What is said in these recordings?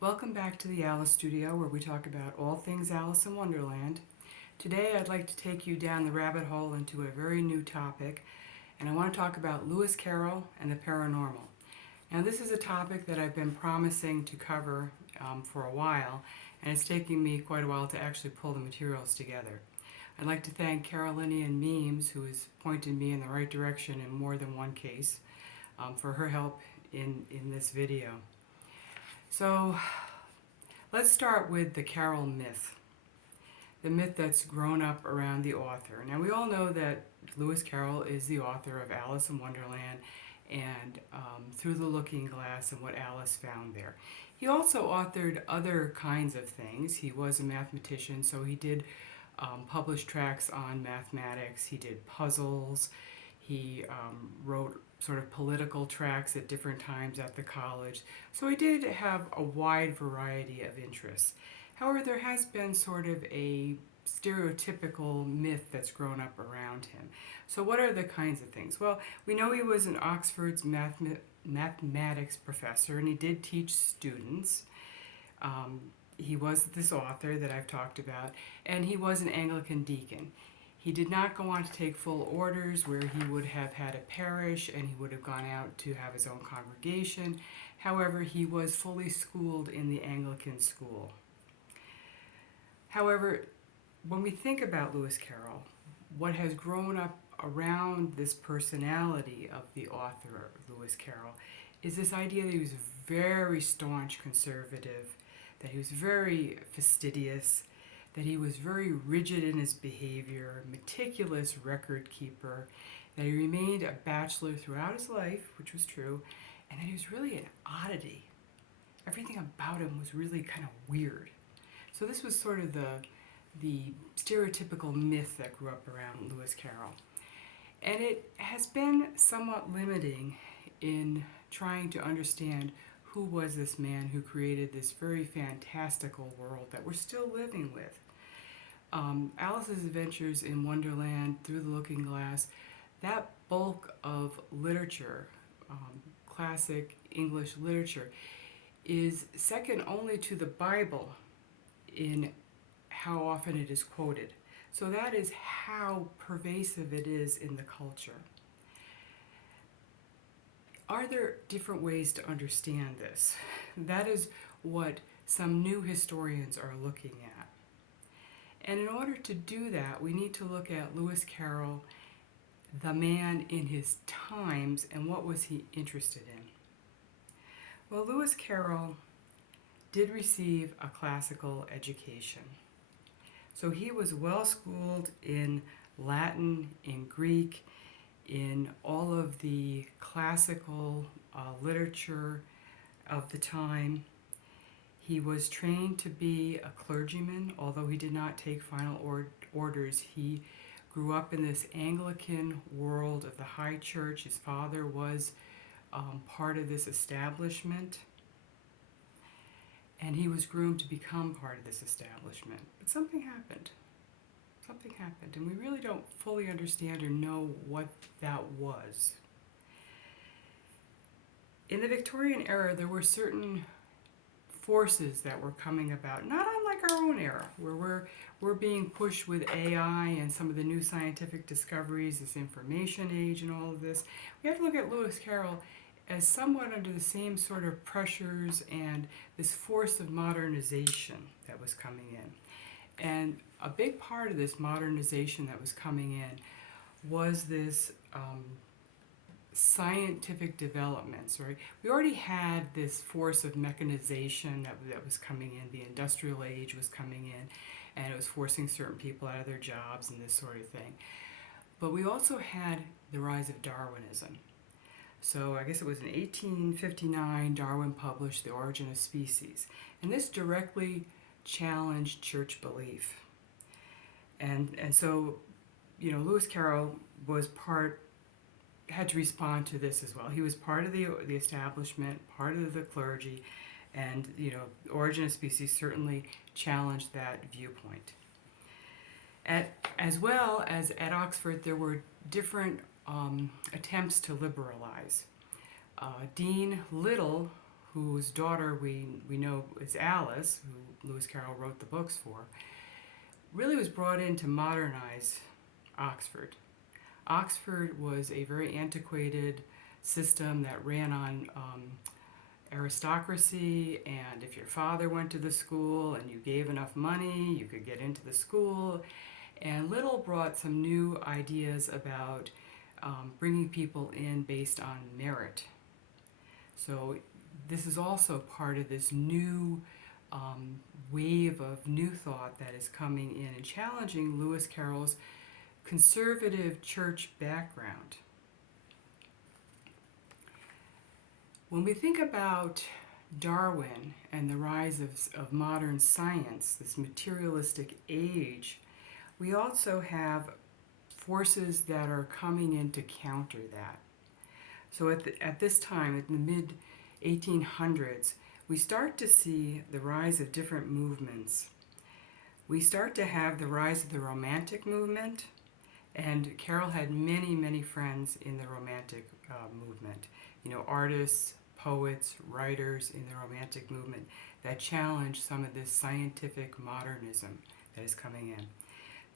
Welcome back to the Alice Studio, where we talk about all things Alice in Wonderland. Today I'd like to take you down the rabbit hole into a very new topic, and I want to talk about Lewis Carroll and the paranormal. Now this is a topic that I've been promising to cover for a while, and it's taking me quite a while to actually pull the materials together. I'd like to thank Carolinian Memes, who has pointed me in the right direction in more than one case, for her help in this video. So let's start with the Carroll myth, the myth that's grown up around the author. Now we all know that Lewis Carroll is the author of Alice in Wonderland and Through the Looking Glass and What Alice Found There. He also authored other kinds of things. He was a mathematician, so he did publish tracts on mathematics. He did puzzles. He wrote sort of political tracts at different times at the college. So he did have a wide variety of interests. However, there has been sort of a stereotypical myth that's grown up around him. So what are the kinds of things? Well, we know he was an Oxford's mathematics professor, and he did teach students. He was this author that I've talked about, and he was an Anglican deacon. He did not go on to take full orders, where he would have had a parish and he would have gone out to have his own congregation. However, he was fully schooled in the Anglican school. However, when we think about Lewis Carroll, what has grown up around this personality of the author, Lewis Carroll, is this idea that he was a very staunch conservative, that he was very fastidious, that he was very rigid in his behavior, meticulous record keeper, that he remained a bachelor throughout his life, which was true, and that he was really an oddity. Everything about him was really kind of weird. So this was sort of the stereotypical myth that grew up around Lewis Carroll. And it has been somewhat limiting in trying to understand who was this man who created this very fantastical world that we're still living with. Alice's Adventures in Wonderland, Through the Looking Glass, that bulk of literature, classic English literature, is second only to the Bible in how often it is quoted. So that is how pervasive it is in the culture. Are there different ways to understand this? That is what some new historians are looking at. And in order to do that, we need to look at Lewis Carroll, the man in his times, and what was he interested in. Well, Lewis Carroll did receive a classical education. So he was well schooled in Latin, in Greek, in all of the classical literature of the time. He was trained to be a clergyman, although he did not take final orders. He grew up in this Anglican world of the high church. His father was part of this establishment, and he was groomed to become part of this establishment. But something happened. Something happened, and we really don't fully understand or know what that was. In the Victorian era, there were certain forces that were coming about, not unlike our own era, where we're being pushed with AI and some of the new scientific discoveries, this information age and all of this. We have to look at Lewis Carroll as somewhat under the same sort of pressures and this force of modernization that was coming in. And a big part of this modernization that was coming in was this scientific developments, right? We already had this force of mechanization that was coming in. The industrial age was coming in, and it was forcing certain people out of their jobs and this sort of thing. But we also had the rise of Darwinism. So I guess it was in 1859 Darwin published The Origin of Species, and this directly challenged church belief. And so, you know, Lewis Carroll had to respond to this as well. He was part of the establishment, part of the clergy, and, you know, Origin of Species certainly challenged that viewpoint. As well as at Oxford, there were different attempts to liberalize. Dean Little, whose daughter we know is Alice, who Lewis Carroll wrote the books for, really was brought in to modernize Oxford. Oxford was a very antiquated system that ran on aristocracy, and if your father went to the school and you gave enough money, you could get into the school. And Little brought some new ideas about bringing people in based on merit. So this is also part of this new wave of new thought that is coming in and challenging Lewis Carroll's conservative church background. When we think about Darwin and the rise of modern science, this materialistic age, we also have forces that are coming in to counter that. So at this time, in the mid-1800s, we start to see the rise of different movements. We start to have the rise of the Romantic movement, and Carroll had many, many friends in the Romantic movement. You know, artists, poets, writers in the Romantic movement that challenged some of this scientific modernism that is coming in.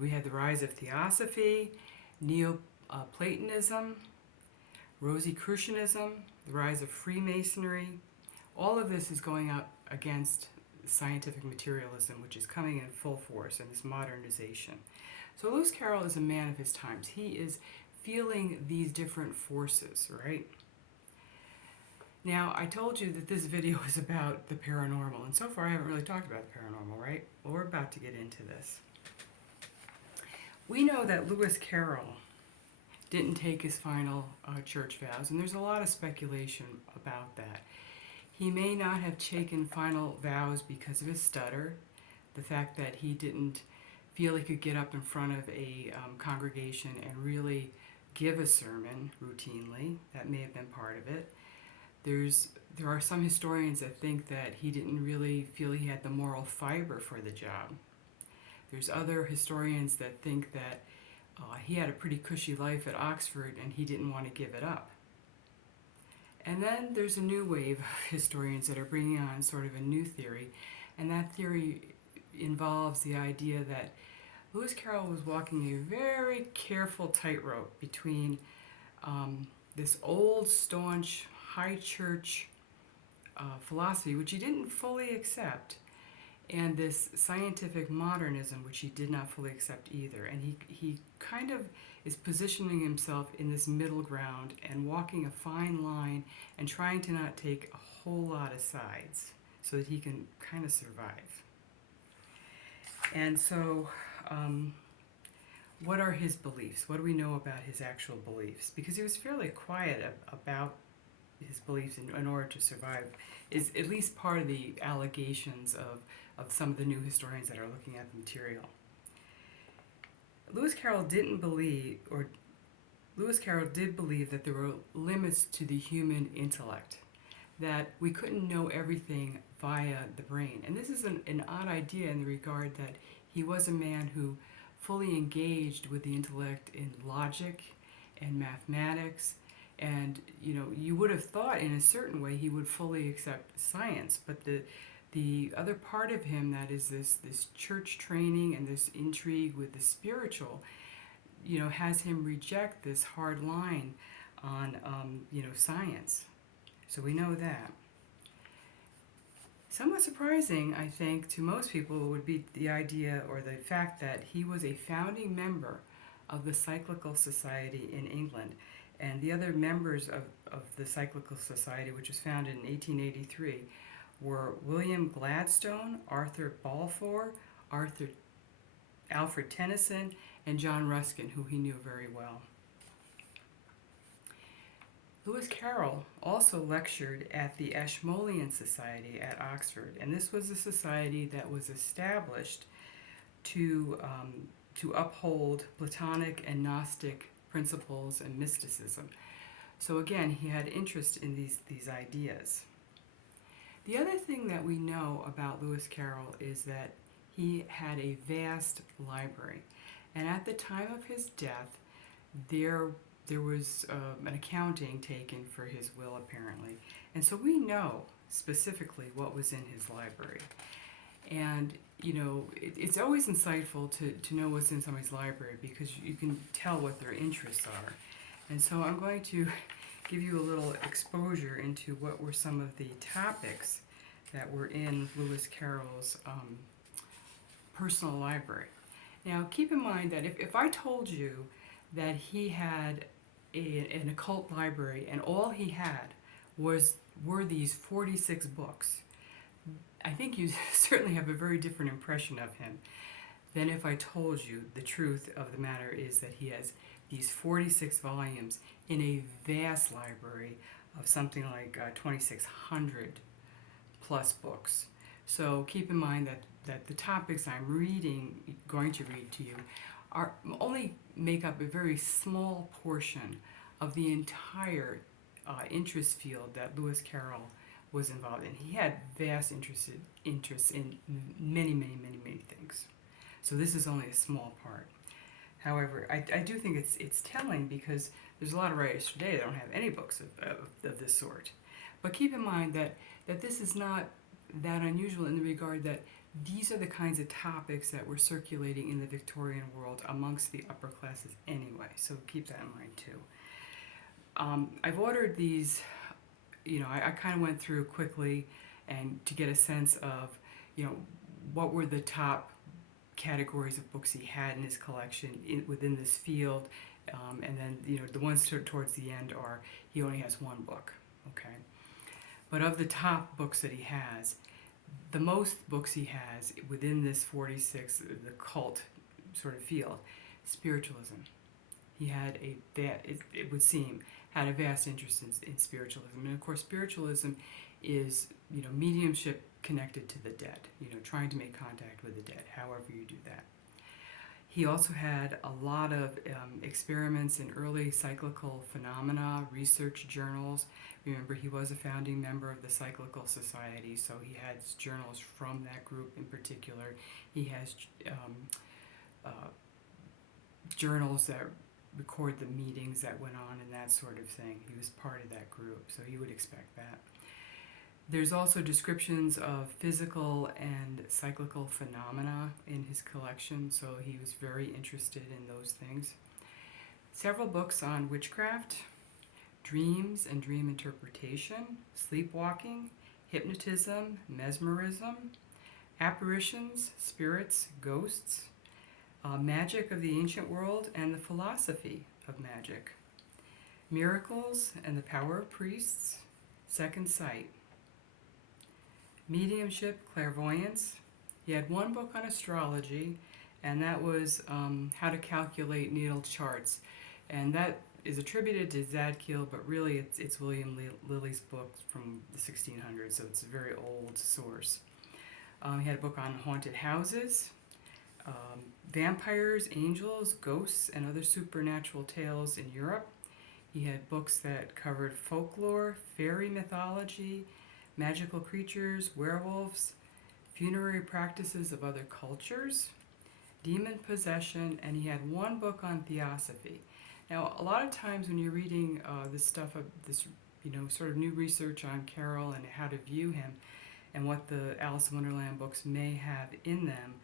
We had the rise of Theosophy, Neoplatonism, Rosicrucianism, the rise of Freemasonry. All of this is going up against scientific materialism, which is coming in full force, and this modernization. So Lewis Carroll is a man of his times. He is feeling these different forces, right? Now, I told you that this video is about the paranormal, and so far I haven't really talked about the paranormal, right? Well, we're about to get into this. We know that Lewis Carroll didn't take his final church vows, and there's a lot of speculation about that. He may not have taken final vows because of his stutter, the fact that he didn't feel he could get up in front of a congregation and really give a sermon routinely. That may have been part of it. There are some historians that think that he didn't really feel he had the moral fiber for the job. There's other historians that think that he had a pretty cushy life at Oxford and he didn't want to give it up. And then there's a new wave of historians that are bringing on sort of a new theory, and that theory involves the idea that Lewis Carroll was walking a very careful tightrope between this old, staunch, high church philosophy, which he didn't fully accept, and this scientific modernism, which he did not fully accept either. And he kind of is positioning himself in this middle ground and walking a fine line and trying to not take a whole lot of sides so that he can kind of survive. And so, what are his beliefs? What do we know about his actual beliefs? Because he was fairly quiet about his beliefs in order to survive, is at least part of the allegations of some of the new historians that are looking at the material. Lewis Carroll did believe that there were limits to the human intellect, that we couldn't know everything via the brain. And this is an odd idea in the regard that he was a man who fully engaged with the intellect in logic and mathematics. And, you know, you would have thought in a certain way he would fully accept science, but the other part of him that is this church training and this intrigue with the spiritual, you know, has him reject this hard line on, science. So we know that. Somewhat surprising, I think, to most people would be the idea or the fact that he was a founding member of the Cyclical Society in England. And the other members of the Cyclical Society, which was founded in 1883, were William Gladstone, Arthur Balfour, Alfred Tennyson, and John Ruskin, who he knew very well. Lewis Carroll also lectured at the Ashmolean Society at Oxford, and this was a society that was established to uphold Platonic and Gnostic principles and mysticism. So again, he had interest in these ideas. The other thing that we know about Lewis Carroll is that he had a vast library, and at the time of his death, there was an accounting taken for his will, apparently. And so we know specifically what was in his library. And it's always insightful to know what's in somebody's library because you can tell what their interests are. And so I'm going to give you a little exposure into what were some of the topics that were in Lewis Carroll's personal library. Now, keep in mind that if I told you that he had an occult library and all he had were these 46 books, I think you certainly have a very different impression of him than if I told you the truth of the matter is that he has these 46 volumes in a vast library of something like 2,600 plus books. So keep in mind that the topics I'm going to read to you, are only make up a very small portion of the entire interest field that Lewis Carroll was involved in. He had vast interests in many, many, many, many things. So this is only a small part. However, I do think it's telling because there's a lot of writers today that don't have any books of this sort. But keep in mind that this is not that unusual in the regard that these are the kinds of topics that were circulating in the Victorian world amongst the upper classes anyway. So keep that in mind too. I've ordered these, I kind of went through quickly and to get a sense of, what were the top categories of books he had in his collection within this field. And then, the ones towards the end are he only has one book, okay? But of the top books that he has, the most books he has within this 46, the cult sort of field, spiritualism. He had it would seem, had a vast interest in spiritualism. And of course, spiritualism is, mediumship connected to the dead, trying to make contact with the dead, however you do that. He also had a lot of experiments in early cyclical phenomena, research journals. Remember, he was a founding member of the Cyclical Society, so he had journals from that group in particular. He has journals that record the meetings that went on and that sort of thing. He was part of that group, so you would expect that. There's also descriptions of physical and cyclical phenomena in his collection, so he was very interested in those things. Several books on witchcraft, dreams and dream interpretation, sleepwalking, hypnotism, mesmerism, apparitions, spirits, ghosts, magic of the ancient world, and the philosophy of magic, miracles and the power of priests, second sight, mediumship, clairvoyance. He had one book on astrology, and that was how to calculate natal charts. And that is attributed to Zadkiel, but really it's William Lilly's book from the 1600s, so it's a very old source. He had a book on haunted houses, vampires, angels, ghosts, and other supernatural tales in Europe. He had books that covered folklore, fairy mythology, magical creatures, werewolves, funerary practices of other cultures, demon possession, and he had one book on theosophy. Now, a lot of times when you're reading this stuff, this sort of new research on Carroll and how to view him, and what the Alice in Wonderland books may have in them,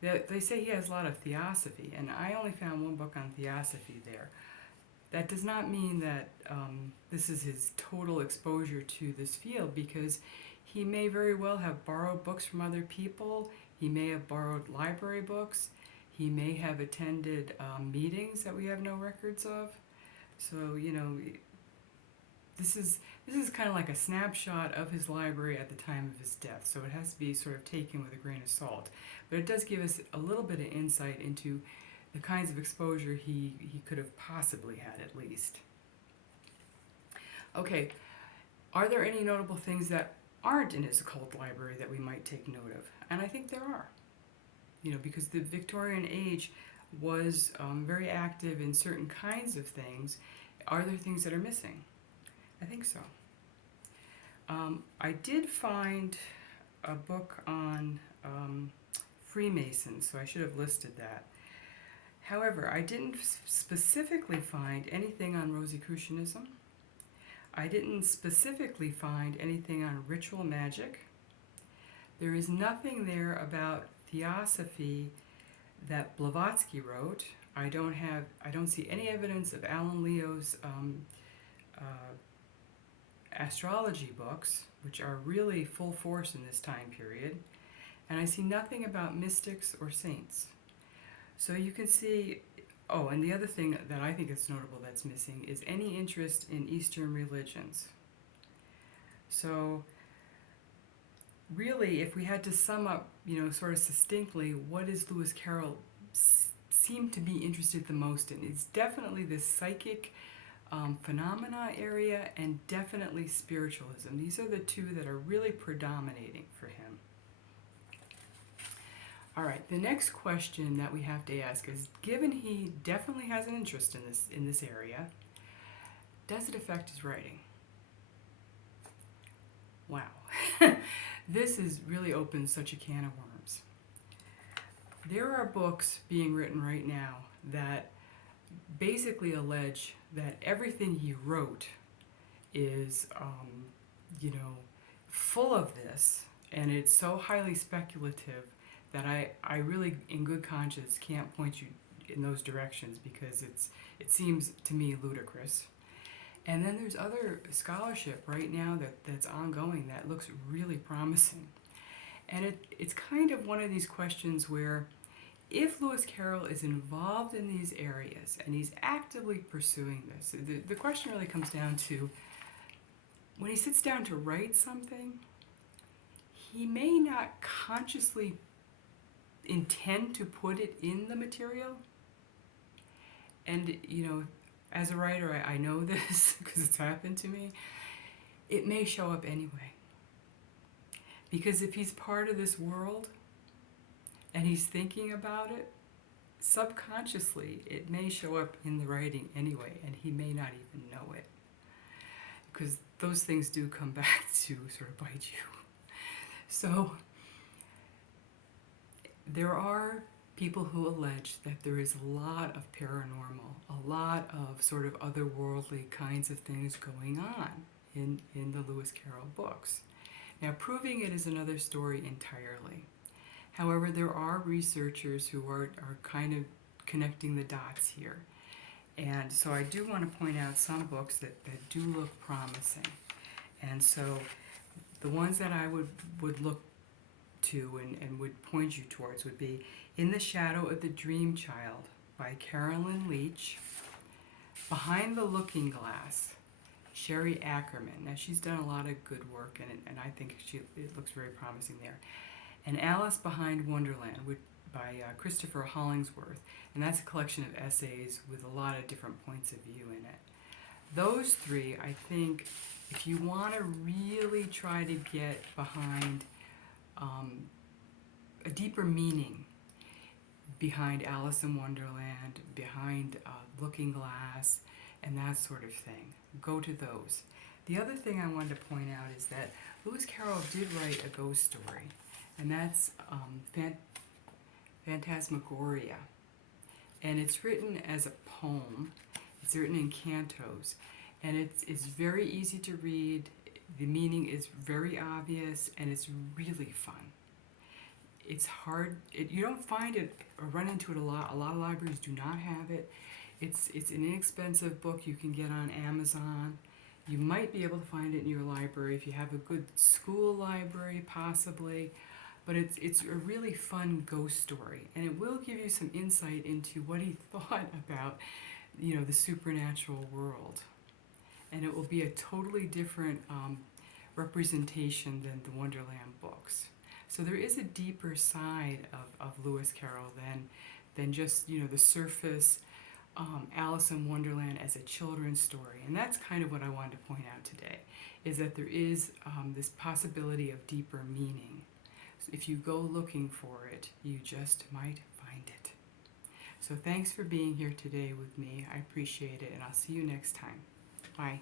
they say he has a lot of theosophy, and I only found one book on theosophy there. That does not mean that this is his total exposure to this field, because he may very well have borrowed books from other people. He may have borrowed library books. He may have attended meetings that we have no records of. So, this is kind of like a snapshot of his library at the time of his death. So it has to be sort of taken with a grain of salt. But it does give us a little bit of insight into the kinds of exposure he could have possibly had, at least. Okay, are there any notable things that aren't in his occult library that we might take note of? And I think there are. Because the Victorian age was very active in certain kinds of things. Are there things that are missing? I think so. I did find a book on Freemasons, so I should have listed that. However, I didn't specifically find anything on Rosicrucianism. I didn't specifically find anything on ritual magic. There is nothing there about theosophy that Blavatsky wrote. I don't see any evidence of Alan Leo's uh, astrology books, which are really full force in this time period. And I see nothing about mystics or saints. So you can see, oh, and the other thing that I think is notable that's missing is any interest in Eastern religions. So really, if we had to sum up, sort of succinctly, what is Lewis Carroll seem to be interested the most in? It's definitely this psychic phenomena area and definitely spiritualism. These are the two that are really predominating for him. All right, the next question that we have to ask is, given he definitely has an interest in this area, does it affect his writing? Wow. This is really opens such a can of worms. There are books being written right now that basically allege that everything he wrote is, full of this, and it's so highly speculative that I really, in good conscience, can't point you in those directions because it seems to me ludicrous. And then there's other scholarship right now that's ongoing that looks really promising. And it's kind of one of these questions where if Lewis Carroll is involved in these areas and he's actively pursuing this, the question really comes down to when he sits down to write something, he may not consciously intend to put it in the material. And, as a writer, I know this because it's happened to me. It may show up anyway. Because if he's part of this world and he's thinking about it, subconsciously it may show up in the writing anyway, and he may not even know it. Because those things do come back to sort of bite you. So there are people who allege that there is a lot of paranormal, a lot of sort of otherworldly kinds of things going on in the Lewis Carroll books. Now, proving it is another story entirely. However, there are researchers who are kind of connecting the dots here. And so I do want to point out some books that do look promising. And so the ones that I would look to and would point you towards would be In the Shadow of the Dream Child by Carolyn Leach, Behind the Looking Glass, Sherry Ackerman. Now, she's done a lot of good work, and I think it looks very promising there. And Alice Behind Wonderland by Christopher Hollingsworth, and that's a collection of essays with a lot of different points of view in it. Those three, I think, if you want to really try to get behind a deeper meaning behind Alice in Wonderland, behind Looking Glass, and that sort of thing, go to those. The other thing I wanted to point out is that Lewis Carroll did write a ghost story, and that's Phantasmagoria. And it's written as a poem. It's written in cantos, and it's very easy to read. The meaning is very obvious, and it's really fun. It's hard. You don't find it or run into it a lot. A lot of libraries do not have it. It's an inexpensive book you can get on Amazon. You might be able to find it in your library if you have a good school library, possibly. But it's a really fun ghost story, and it will give you some insight into what he thought about, the supernatural world. And it will be a totally different representation than the Wonderland books. So there is a deeper side of Lewis Carroll than just, the surface Alice in Wonderland as a children's story. And that's kind of what I wanted to point out today, is that there is this possibility of deeper meaning. So if you go looking for it, you just might find it. So thanks for being here today with me. I appreciate it, and I'll see you next time. Bye.